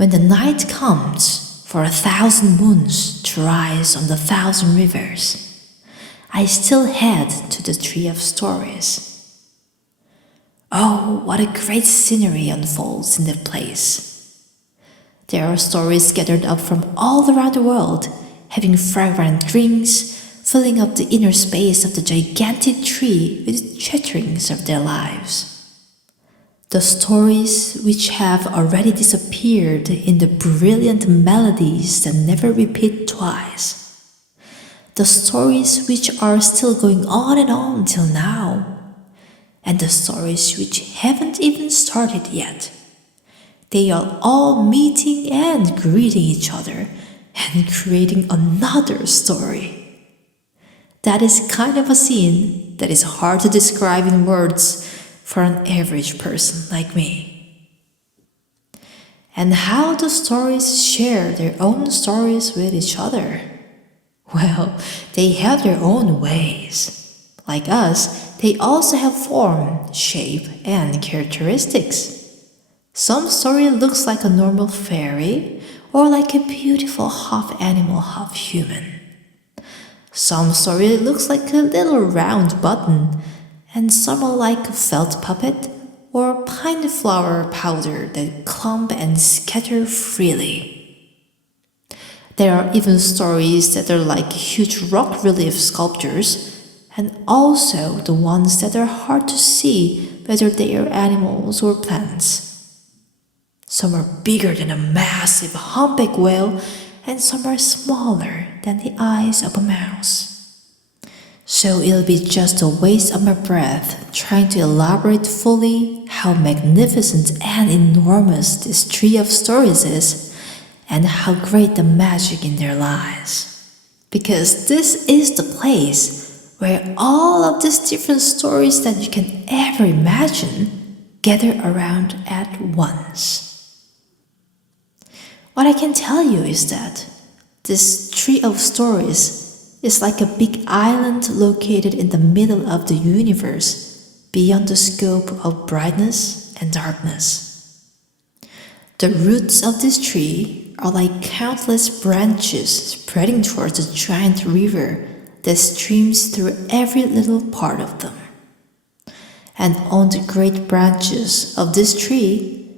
When the night comes for 1,000 moons to rise on the 1,000 rivers, I still head to the Tree of Stories. Oh, what a great scenery unfolds in that place. There are stories gathered up from all around the world, having fragrant drinks, filling up the inner space of the gigantic tree with chatterings of their lives. The stories which have already disappeared in the brilliant melodies that never repeat twice. The stories which are still going on and on till now. And the stories which haven't even started yet. They are all meeting and greeting each other and creating another story. That is kind of a scene that is hard to describe in words for an average person like me. And how do stories share their own stories with each other? Well, they have their own ways. Like us, they also have form, shape, and characteristics. Some story looks like a normal fairy or like a beautiful half animal, half human. Some story looks like a little round button, and some are like a felt puppet or pine flower powder that clump and scatter freely. There are even stories that are like huge rock relief sculptures, and also the ones that are hard to see whether they are animals or plants. Some are bigger than a massive humpback whale, and some are smaller than the eyes of a mouse. So it'll be just a waste of my breath trying to elaborate fully how magnificent and enormous this Tree of Stories is, and how great the magic in there lies. Because this is the place where all of these different stories that you can ever imagine gather around at once. What I can tell you is that this Tree of Stories is like a big island located in the middle of the universe, beyond the scope of brightness and darkness. The roots of this tree are like countless branches spreading towards a giant river that streams through every little part of them. And on the great branches of this tree,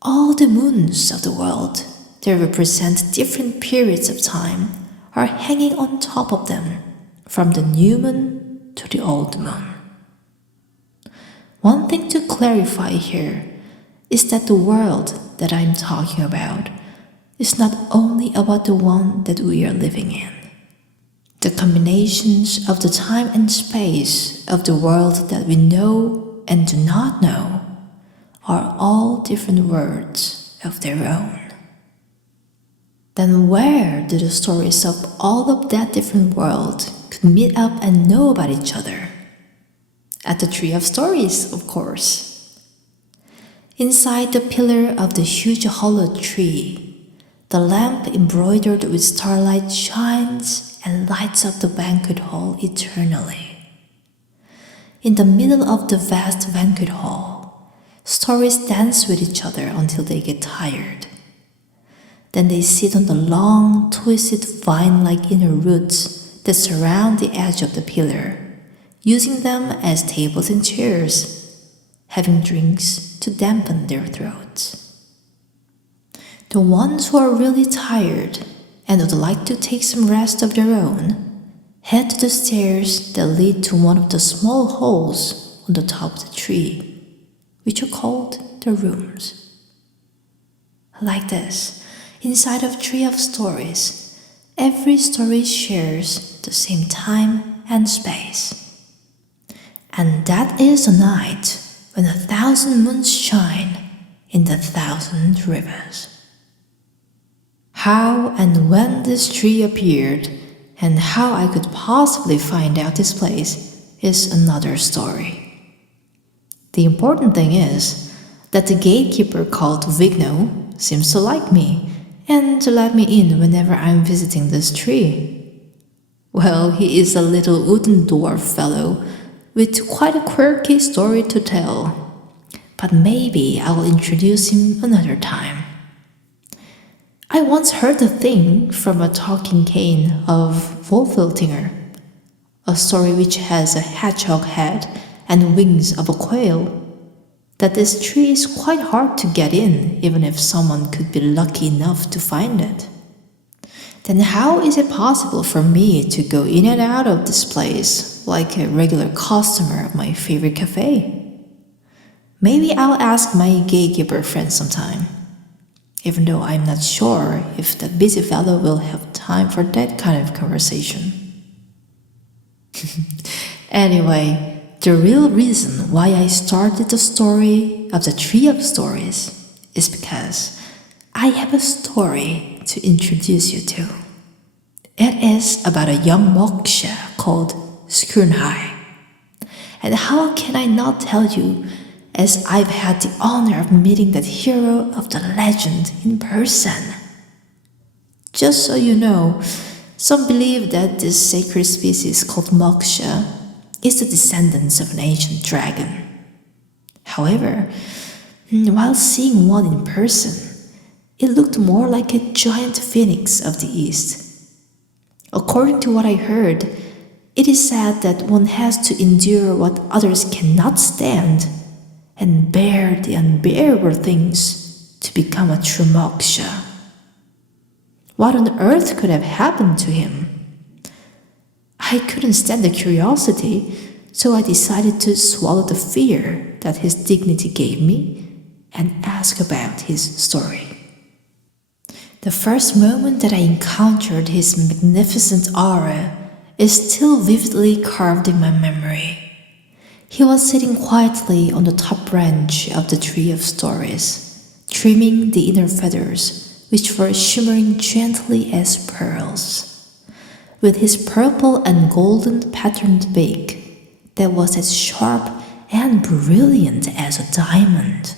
all the moons of the world that represent different periods of time are hanging on top of them, from the new moon to the old moon. One thing to clarify here is that the world that I'm talking about is not only about the one that we are living in. The combinations of the time and space of the world that we know and do not know are all different worlds of their own. Then where do the stories of all of that different world could meet up and know about each other? At the Tree of Stories, of course. Inside the pillar of the huge hollow tree, the lamp embroidered with starlight shines and lights up the banquet hall eternally. In the middle of the vast banquet hall, stories dance with each other until they get tired. Then they sit on the long, twisted vine-like inner roots that surround the edge of the pillar, using them as tables and chairs, having drinks to dampen their throats. The ones who are really tired and would like to take some rest of their own head to the stairs that lead to one of the small holes on the top of the tree, which are called the rooms. Like this, inside of Tree of Stories, every story shares the same time and space. And that is the night when 1,000 moons shine in the 1,000 rivers. How and when this tree appeared, and how I could possibly find out this place, is another story. The important thing is that the gatekeeper called Vigno seems to like me and to let me in whenever I'm visiting this tree. Well, he is a little wooden dwarf fellow with quite a quirky story to tell, but maybe I will introduce him another time. I once heard a thing from a talking cane of Wolfeltinger, a story which has a hedgehog head and wings of a quail, that this tree is quite hard to get in even if someone could be lucky enough to find it. Then how is it possible for me to go in and out of this place like a regular customer of my favorite cafe? Maybe I'll ask my gatekeeper friend sometime, even though I'm not sure if that busy fellow will have time for that kind of conversation. Anyway, the real reason why I started the story of the Tree of Stories is because I have a story to introduce you to. It is about a young Moksha called Skroonhigh. And how can I not tell you, as I've had the honor of meeting that hero of the legend in person. Just so you know, some believe that this sacred species called Moksha is the descendants of an ancient dragon. However, while seeing one in person, it looked more like a giant phoenix of the east. According to what I heard, it is said that one has to endure what others cannot stand and bear the unbearable things to become a true Moksha. What on earth could have happened to him? I couldn't stand the curiosity, so I decided to swallow the fear that his dignity gave me and ask about his story. The first moment that I encountered his magnificent aura is still vividly carved in my memory. He was sitting quietly on the top branch of the Tree of Stories, trimming the inner feathers, which were shimmering gently as pearls. With his purple and golden patterned beak that was as sharp and brilliant as a diamond.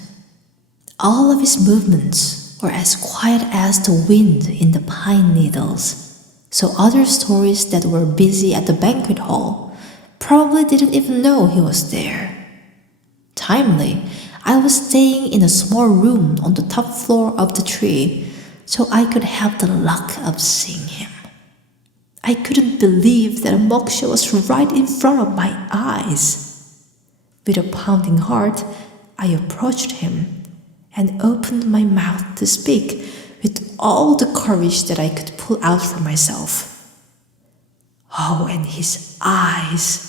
All of his movements were as quiet as the wind in the pine needles, so other stories that were busy at the banquet hall probably didn't even know he was there. Timely, I was staying in a small room on the top floor of the tree, so I could have the luck of seeing him. I couldn't believe that a Moksha was right in front of my eyes. With a pounding heart, I approached him and opened my mouth to speak with all the courage that I could pull out for myself. Oh, and his eyes,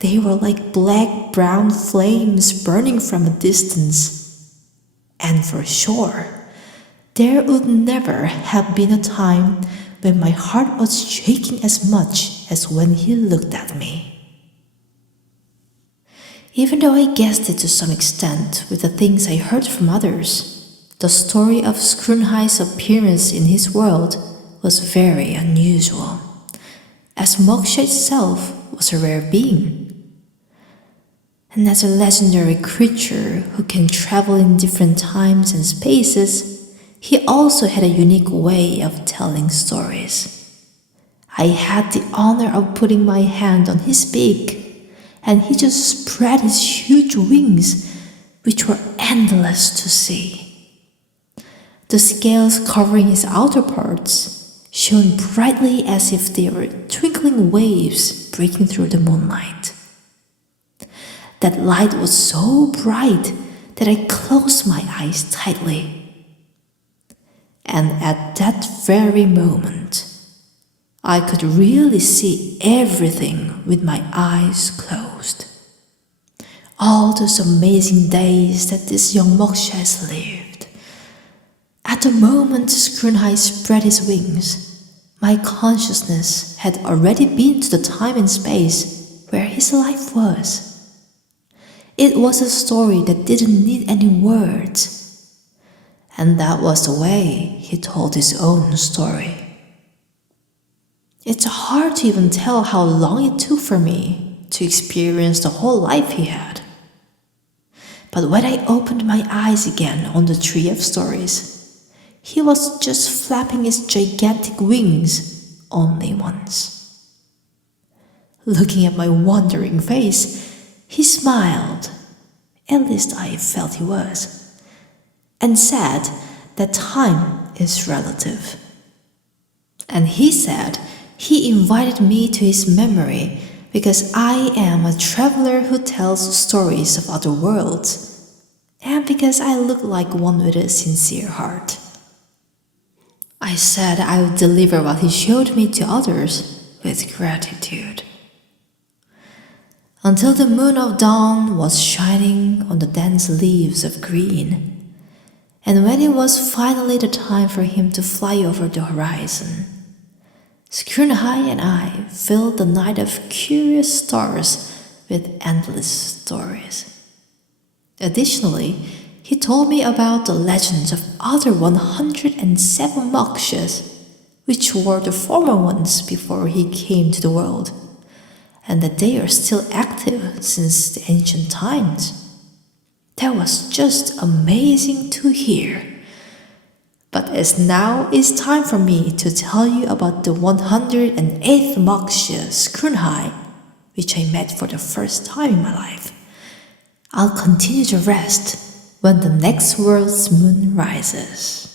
they were like black-brown flames burning from a distance. And for sure, there would never have been a time when my heart was shaking as much as when he looked at me. Even though I guessed it to some extent with the things I heard from others, the story of Skroonhigh's appearance in his world was very unusual, as Moksha itself was a rare being. And as a legendary creature who can travel in different times and spaces, he also had a unique way of telling stories. I had the honor of putting my hand on his beak, and he just spread his huge wings, which were endless to see. The scales covering his outer parts shone brightly as if they were twinkling waves breaking through the moonlight. That light was so bright that I closed my eyes tightly. And at that very moment, I could really see everything with my eyes closed. All those amazing days that this young Moksha has lived. At the moment Skroonhigh spread his wings, my consciousness had already been to the time and space where his life was. It was a story that didn't need any words. And that was the way he told his own story. It's hard to even tell how long it took for me to experience the whole life he had. But when I opened my eyes again on the Tree of Stories, he was just flapping his gigantic wings only once. Looking at my wondering face, he smiled, at least I felt he was, and said that time is relative. And he said he invited me to his memory because I am a traveler who tells stories of other worlds, and because I look like one with a sincere heart. I said I would deliver what he showed me to others with gratitude. Until the moon of dawn was shining on the dense leaves of green, and when it was finally the time for him to fly over the horizon, Skroonhigh and I filled the night of curious stars with endless stories. Additionally, he told me about the legends of other 107 Mokshas, which were the former ones before he came to the world, and that they are still active since the ancient times. That was just amazing to hear. But as now it's time for me to tell you about the 108th Moksha, Skroonhigh, which I met for the first time in my life. I'll continue the rest when the next world's moon rises.